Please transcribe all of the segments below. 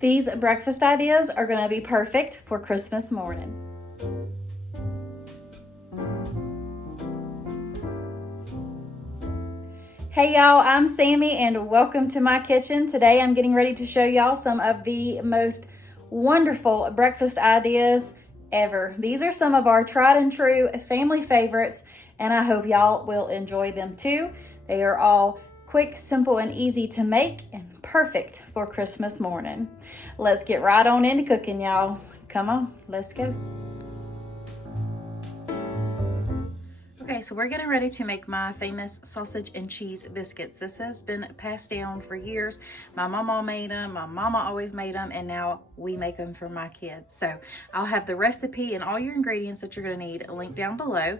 These breakfast ideas are going to be perfect for Christmas morning. Hey y'all, I'm Sammy and welcome to my kitchen. Today I'm getting ready to show y'all some of the most wonderful breakfast ideas ever. These are some of our tried and true family favorites and I hope y'all will enjoy them too. They are all quick, simple, and easy to make and perfect for Christmas morning. Let's get right on into cooking, y'all. Come on, let's go. Okay, so we're getting ready to make my famous sausage and cheese biscuits. This has been passed down for years. My mama made them, my mama always made them, and now we make them for my kids. So I'll have the recipe and all your ingredients that you're gonna need linked down below.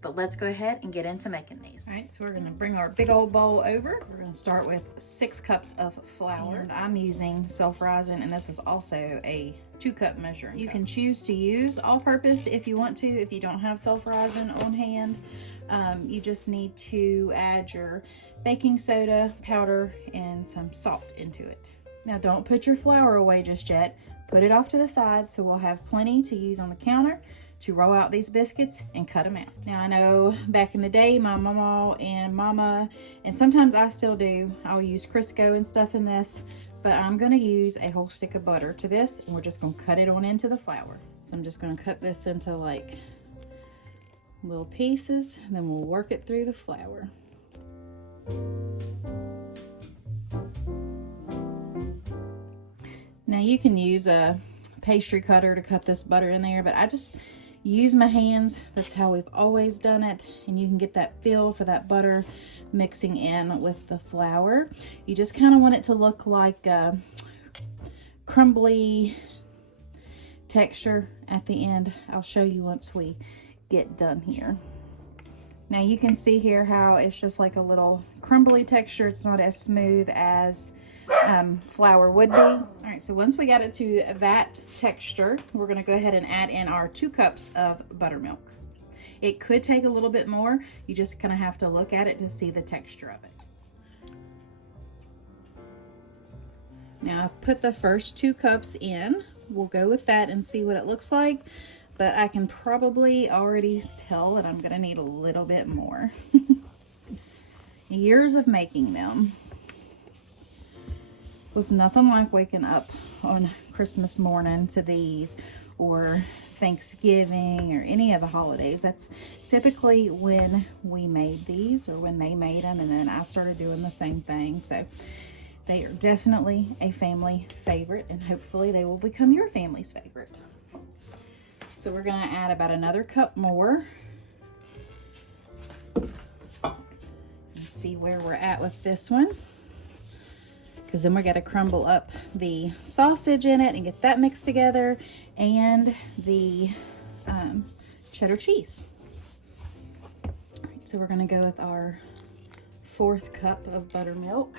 But let's go ahead and get into making these. All right, so we're gonna bring our big old bowl over. We're gonna start with 6 cups of flour. And I'm using self-rising, and this is also a 2-cup measuring cup. You can choose to use all-purpose if you want to. If you don't have self-rising on hand, you just need to add your baking soda powder and some salt into it. Now don't put your flour away just yet. Put it off to the side so we'll have plenty to use on the counter to roll out these biscuits and cut them out. Now I know back in the day, my mama, and sometimes I still do, I'll use Crisco and stuff in this, but I'm gonna use a whole stick of butter to this, and we're just gonna cut it on into the flour. So I'm just gonna cut this into like little pieces, and then we'll work it through the flour. Now you can use a pastry cutter to cut this butter in there, but I just use my hands. That's how we've always done it, and you can get that feel for that butter mixing in with the flour. You just kind of want it to look like a crumbly texture at the end. I'll show you once we get done here. Now you can see here how it's just like a little crumbly texture. It's not as smooth as flour would be. All right, so once we got it to that texture, we're going to go ahead and add in our 2 cups of buttermilk. It could take a little bit more. You just kind of have to look at it to see the texture of it. Now I've put the first 2 cups in. We'll go with that and see what it looks like, but I can probably already tell that I'm going to need a little bit more. Years of making them. Was nothing like waking up on Christmas morning to these, or Thanksgiving, or any of the holidays. That's typically when we made these, or when they made them, and then I started doing the same thing. So they are definitely a family favorite, and hopefully they will become your family's favorite. So we're going to add about another cup more and see where we're at with this one, because then we got to crumble up the sausage in it and get that mixed together, and the cheddar cheese. All right, so we're going to go with our 4th cup of buttermilk.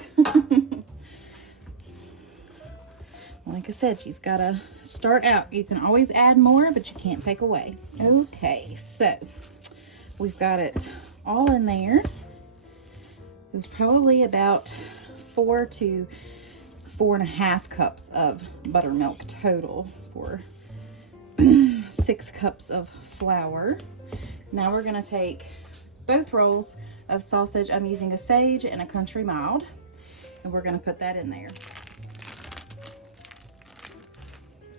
Like I said, you've got to start out. You can always add more, but you can't take away. Okay, so we've got it all in there. It was probably about 4 to 4.5 cups of buttermilk total for 6 cups of flour. Now we're going to take both rolls of sausage. I'm using a sage and a country mild, and we're going to put that in there.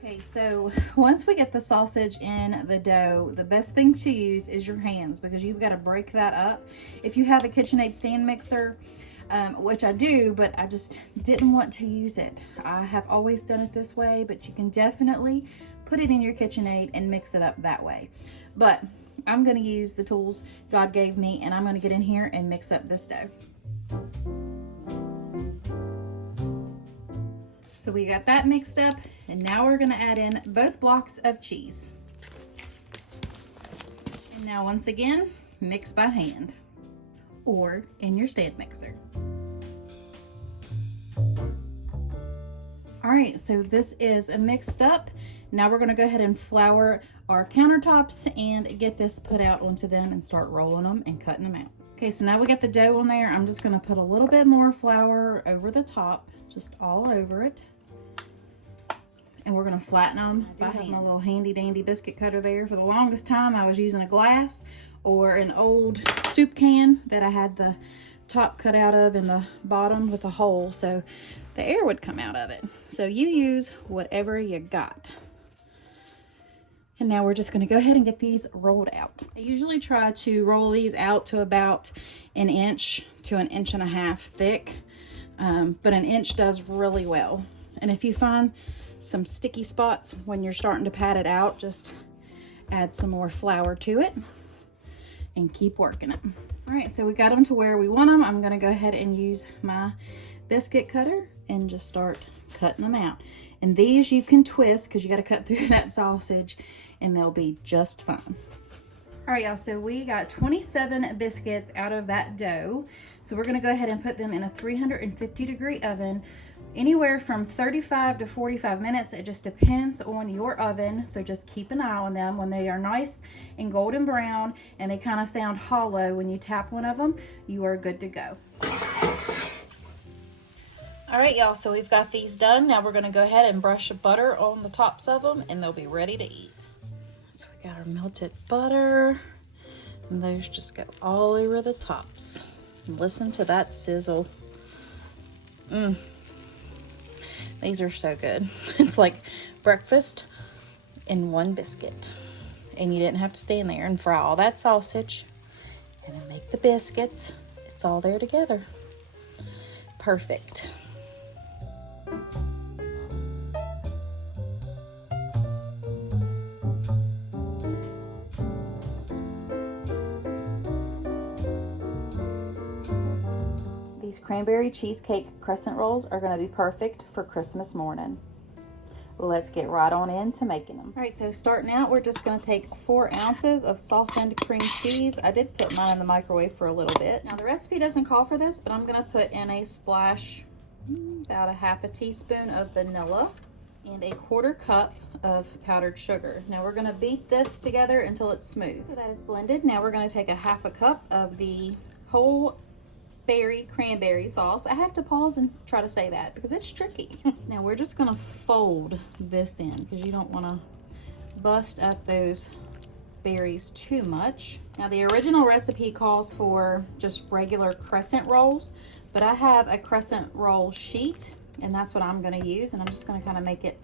Okay, so once we get the sausage in the dough, the best thing to use is your hands, because you've got to break that up. If you have a KitchenAid stand mixer, which I do, but I just didn't want to use it. I have always done it this way, but you can definitely put it in your KitchenAid and mix it up that way. But I'm going to use the tools God gave me, and I'm going to get in here and mix up this dough. So we got that mixed up, and now we're going to add in both blocks of cheese. And now once again, mix by hand or in your stand mixer. All right, so this is mixed up. Now we're going to go ahead and flour our countertops and get this put out onto them and start rolling them and cutting them out. Okay, so now we got the dough on there. I'm just going to put a little bit more flour over the top, just all over it. and we're gonna flatten them by hand. My little handy dandy biscuit cutter there. For the longest time, I was using a glass or an old soup can that I had the top cut out of and the bottom with a hole so the air would come out of it. So you use whatever you got. And now we're just gonna go ahead and get these rolled out. I usually try to roll these out to about 1 inch to 1.5 inches thick, but 1 inch does really well. And if you find some sticky spots when you're starting to pat it out, just add some more flour to it and keep working it. All right, so we got them to where we want them. I'm gonna go ahead and use my biscuit cutter and just start cutting them out. And these you can twist because you got to cut through that sausage and they'll be just fine. All right, y'all, so we got 27 biscuits out of that dough. So we're gonna go ahead and put them in a 350-degree oven, anywhere from 35 to 45 minutes. It just depends on your oven. So just keep an eye on them. When they are nice and golden brown and they kind of sound hollow when you tap one of them, you are good to go. All right, y'all, so we've got these done. Now we're gonna go ahead and brush butter on the tops of them and they'll be ready to eat. So we got our melted butter and those just go all over the tops. And listen to that sizzle. These are so good. It's like breakfast in one biscuit. And you didn't have to stand there and fry all that sausage and then make the biscuits. It's all there together. Perfect. These cranberry cheesecake crescent rolls are going to be perfect for Christmas morning. Let's get right on into making them. All right, so starting out, we're just going to take 4 ounces of softened cream cheese. I did put mine in the microwave for a little bit. Now the recipe doesn't call for this, but I'm going to put in a splash, about a 1/2 teaspoon of vanilla and a 1/4 cup of powdered sugar. Now we're going to beat this together until it's smooth. So that is blended. Now we're going to take a 1/2 cup of the whole berry cranberry sauce. I have to pause and try to say that because it's tricky. Now we're just gonna fold this in because you don't want to bust up those berries too much. Now the original recipe calls for just regular crescent rolls, but I have a crescent roll sheet and that's what I'm going to use, and I'm just going to kind of make it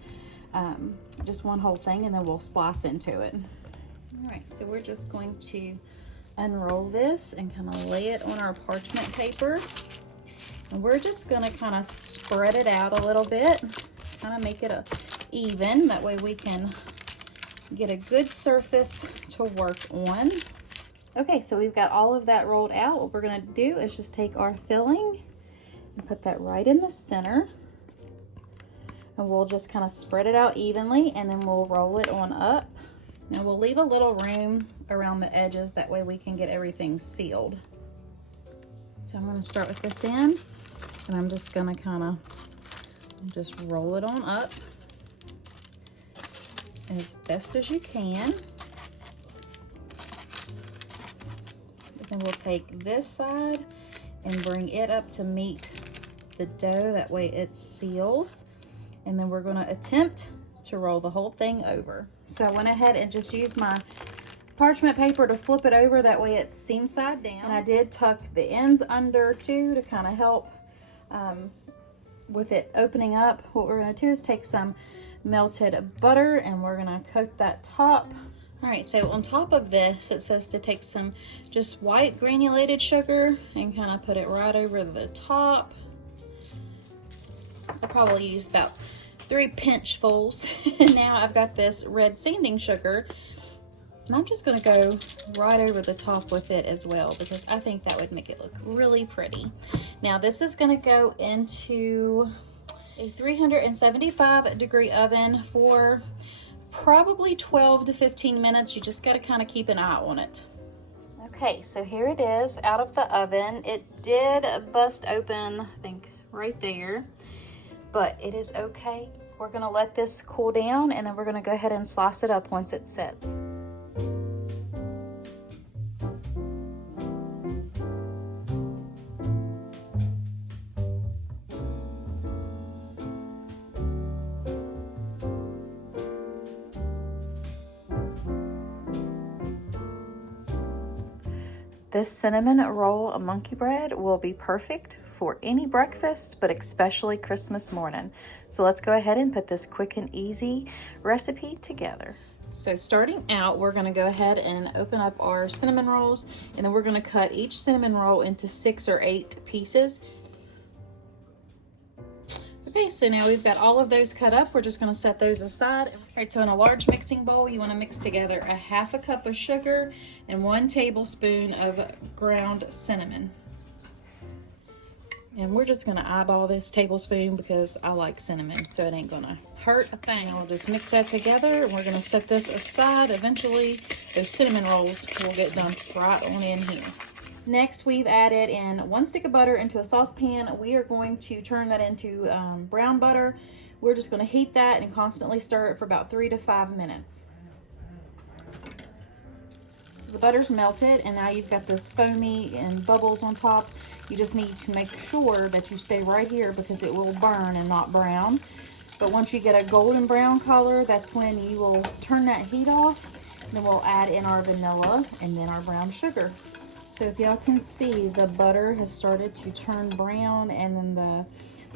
just one whole thing and then we'll slice into it. All right, so we're just going to unroll this and kind of lay it on our parchment paper, and we're just going to kind of spread it out a little bit, kind of make it even, that way we can get a good surface to work on. Okay, so we've got all of that rolled out. What we're going to do is just take our filling and put that right in the center, and we'll just kind of spread it out evenly and then we'll roll it on up. Now we'll leave a little room around the edges, that way we can get everything sealed. So I'm going to start with this end, and I'm just going to kind of just roll it on up as best as you can. Then we'll take this side and bring it up to meet the dough, that way it seals. And then we're going to attempt to roll the whole thing over. So I went ahead and just used my parchment paper to flip it over, that way it's seam side down. And I did tuck the ends under too to kind of help with it opening up. What we're going to do is take some melted butter and we're going to coat that top. All right, so on top of this, it says to take some just white granulated sugar and kind of put it right over the top. I probably used about 3 pinchfuls. And now I've got this red sanding sugar, and I'm just going to go right over the top with it as well, because I think that would make it look really pretty. Now this is going to go into a 375-degree oven for probably 12 to 15 minutes. You just got to kind of keep an eye on it. Okay, so here it is out of the oven. It did bust open, I think, right there, but it is okay. We're going to let this cool down, and then we're going to go ahead and slice it up once it sets. This cinnamon roll monkey bread will be perfect for any breakfast, but especially Christmas morning. So let's go ahead and put this quick and easy recipe together. So starting out, we're gonna go ahead and open up our cinnamon rolls, and then we're gonna cut each cinnamon roll into 6 or 8 pieces. Okay, so now we've got all of those cut up. We're just gonna set those aside. All right, so in a large mixing bowl, you wanna mix together a 1/2 cup of sugar and 1 tablespoon of ground cinnamon. And we're just gonna eyeball this tablespoon because I like cinnamon, so it ain't gonna hurt a thing. I'll just mix that together, and we're gonna set this aside. Eventually, those cinnamon rolls will get dumped right on in here. Next, we've added in 1 stick of butter into a saucepan. We are going to turn that into brown butter. We're just gonna heat that and constantly stir it for about 3 to 5 minutes. So the butter's melted, and now you've got this foamy and bubbles on top. You just need to make sure that you stay right here because it will burn and not brown. But once you get a golden brown color, that's when you will turn that heat off. And then we'll add in our vanilla and then our brown sugar. So if y'all can see, the butter has started to turn brown, and then the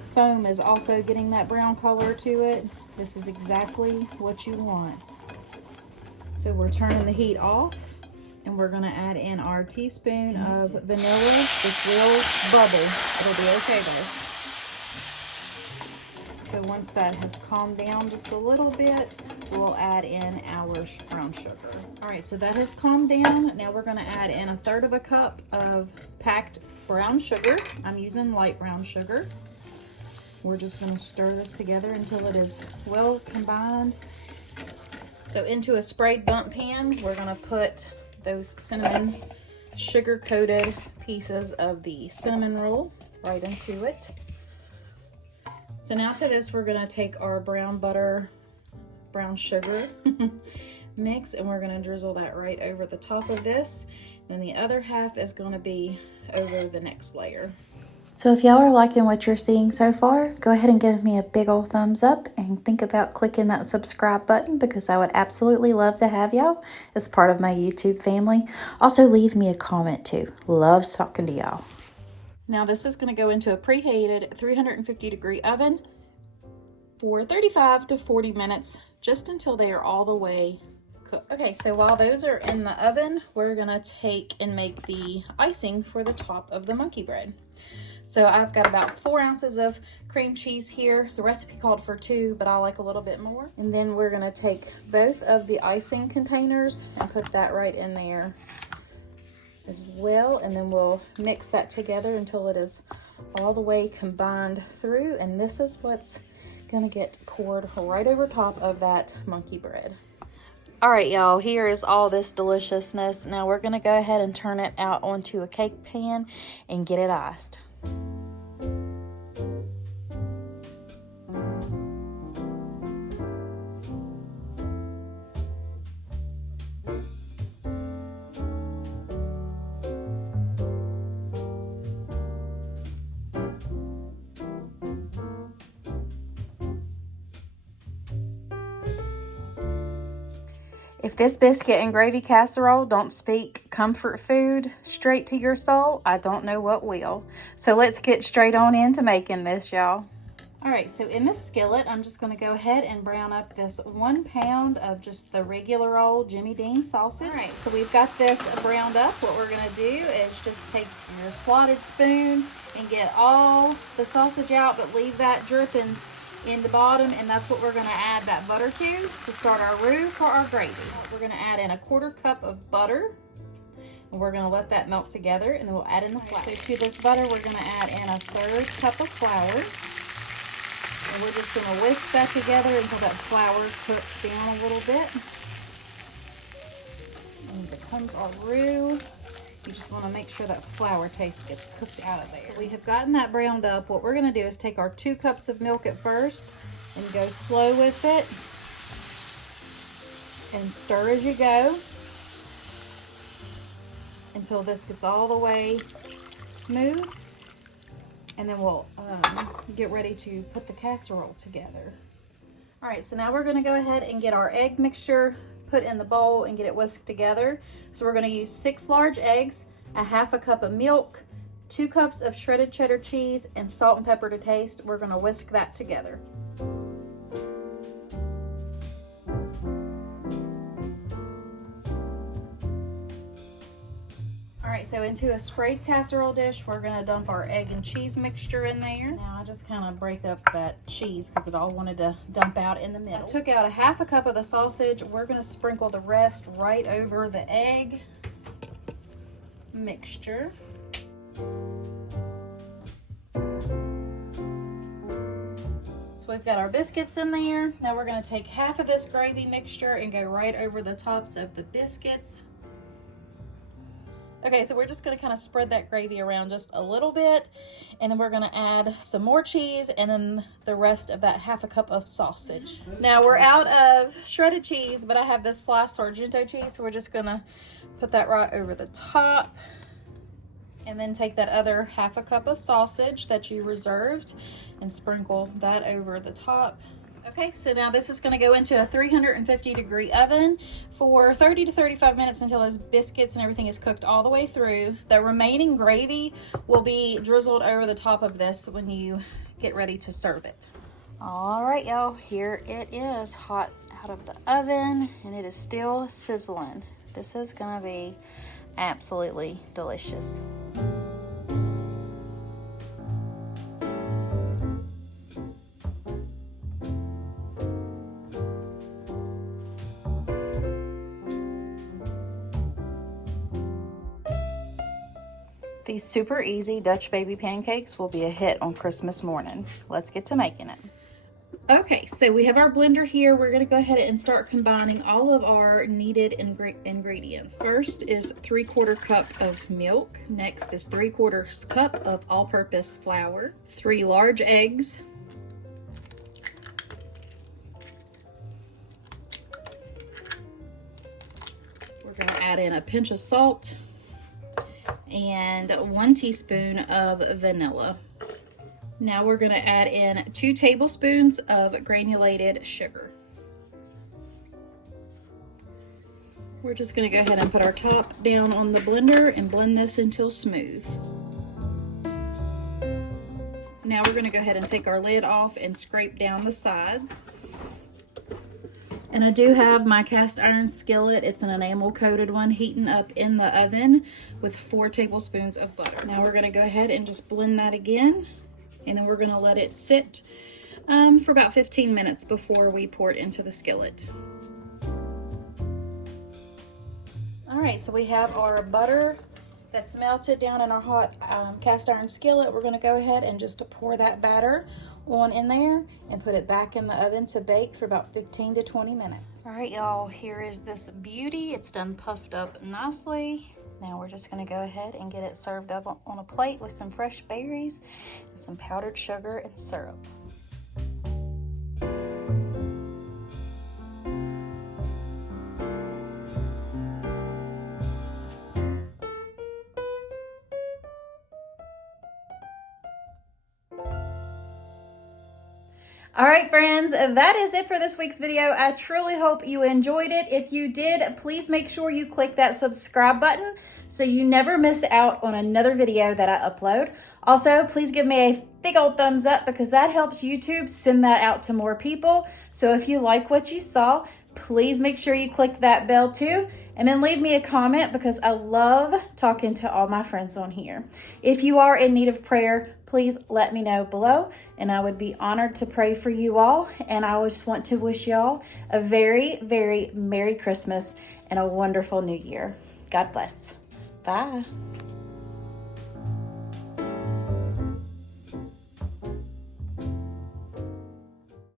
foam is also getting that brown color to it. This is exactly what you want. So we're turning the heat off, and we're gonna add in our teaspoon of vanilla. This will bubble. It'll be okay though. So once that has calmed down just a little bit, we'll add in our brown sugar. All right, so that has calmed down. Now we're gonna add in 1/3 cup of packed brown sugar. I'm using light brown sugar. We're just gonna stir this together until it is well combined. So into a sprayed bundt pan, we're gonna put those cinnamon sugar coated pieces of the cinnamon roll right into it. So now to this, we're gonna take our brown sugar mix, and we're gonna drizzle that right over the top of this. Then the other half is gonna be over the next layer. So if y'all are liking what you're seeing so far, go ahead and give me a big old thumbs up and think about clicking that subscribe button, because I would absolutely love to have y'all as part of my YouTube family. Also leave me a comment too. Love talking to y'all. Now this is gonna go into a preheated 350-degree oven for 35 to 40 minutes, just until they are all the way cooked. Okay, so while those are in the oven, we're gonna take and make the icing for the top of the monkey bread. So I've got about 4 ounces of cream cheese here. The recipe called for 2, but I like a little bit more. And then we're gonna take both of the icing containers and put that right in there as well. And then we'll mix that together until it is all the way combined through. And this is what's gonna get poured right over top of that monkey bread. All right, y'all, here is all this deliciousness. Now we're gonna go ahead and turn it out onto a cake pan and get it iced. If this biscuit and gravy casserole don't speak comfort food straight to your soul, I don't know what will. So let's get straight on into making this, y'all. All right, so in this skillet, I'm just gonna go ahead and brown up this 1 pound of just the regular old Jimmy Dean sausage. All right, so we've got this browned up. What we're gonna do is just take your slotted spoon and get all the sausage out, but leave that drippings in the bottom, and that's what we're gonna add that butter to start our roux for our gravy. We're gonna add in 1/4 cup of butter, and we're gonna let that melt together, and then we'll add in the flour. So to this butter, we're gonna add in 1/3 cup of flour, and we're just gonna whisk that together until that flour cooks down a little bit and becomes our roux. You just want to make sure that flour taste gets cooked out of there. So we have gotten that browned up. What we're going to do is take our 2 cups of milk at first and go slow with it and stir as you go until this gets all the way smooth, and then we'll get ready to put the casserole together. All right, so now we're going to go ahead and get our egg mixture put in the bowl and get it whisked together. So we're going to use 6 large eggs. a half a cup of milk, 2 cups of shredded cheddar cheese, and salt and pepper to taste. We're gonna whisk that together. All right, so into a sprayed casserole dish, we're gonna dump our egg and cheese mixture in there. Now I just kind of break up that cheese because it all wanted to dump out in the middle. I took out a half a cup of the sausage. We're gonna sprinkle the rest right over the egg mixture. So we've got our biscuits in there. Now we're gonna take half of this gravy mixture and go right over the tops of the biscuits. Okay, so we're just gonna kind of spread that gravy around just a little bit, and then we're gonna add some more cheese and then the rest of that half a cup of sausage. Now we're out of shredded cheese, but I have this sliced Sargento cheese, so we're just gonna put that right over the top. And then take that other half a cup of sausage that you reserved and sprinkle that over the top. Okay, so now this is going to go into a 350-degree oven for 30 to 35 minutes until those biscuits and everything is cooked all the way through. The remaining gravy will be drizzled over the top of this when you get ready to serve it. All right, y'all, here it is, hot out of the oven, and it is still sizzling. This is going to be absolutely delicious. These super easy Dutch baby pancakes will be a hit on Christmas morning. Let's get to making it. Okay, so we have our blender here. We're gonna go ahead and start combining all of our needed ingredients. First is 3/4 cup of milk. Next is 3/4 cup of all-purpose flour. 3 large eggs. We're gonna add in a pinch of salt and 1 teaspoon of vanilla. Now we're going to add in 2 tablespoons of granulated sugar. We're just going to go ahead and put our top down on the blender and blend this until smooth. Now we're going to go ahead and take our lid off and scrape down the sides. And I do have my cast iron skillet. It's an enamel coated one, heating up in the oven with 4 tablespoons of butter. Now we're going to go ahead and just blend that again. And then we're going to let it sit for about 15 minutes before we pour it into the skillet. All right, so we have our butter that's melted down in our hot cast iron skillet. We're going to go ahead and just pour that batter on in there and put it back in the oven to bake for about 15 to 20 minutes. All right, y'all, here is this beauty. It's done puffed up nicely. Now we're just going to go ahead and get it served up on a plate with some fresh berries and some powdered sugar and syrup. All right, friends, that is it for this week's video. I truly hope you enjoyed it. If you did, please make sure you click that subscribe button so you never miss out on another video that I upload. Also, please give me a big old thumbs up because that helps YouTube send that out to more people. So if you like what you saw, please make sure you click that bell too. And then leave me a comment because I love talking to all my friends on here. If you are in need of prayer, please let me know below, and I would be honored to pray for you all. And I just want to wish y'all a very, very Merry Christmas and a wonderful New Year. God bless. Bye.